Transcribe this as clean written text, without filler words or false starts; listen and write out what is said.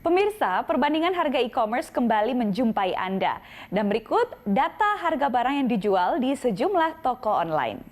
Pemirsa, perbandingan harga e-commerce kembali menjumpai Anda. Dan berikut data harga barang yang dijual di sejumlah toko online.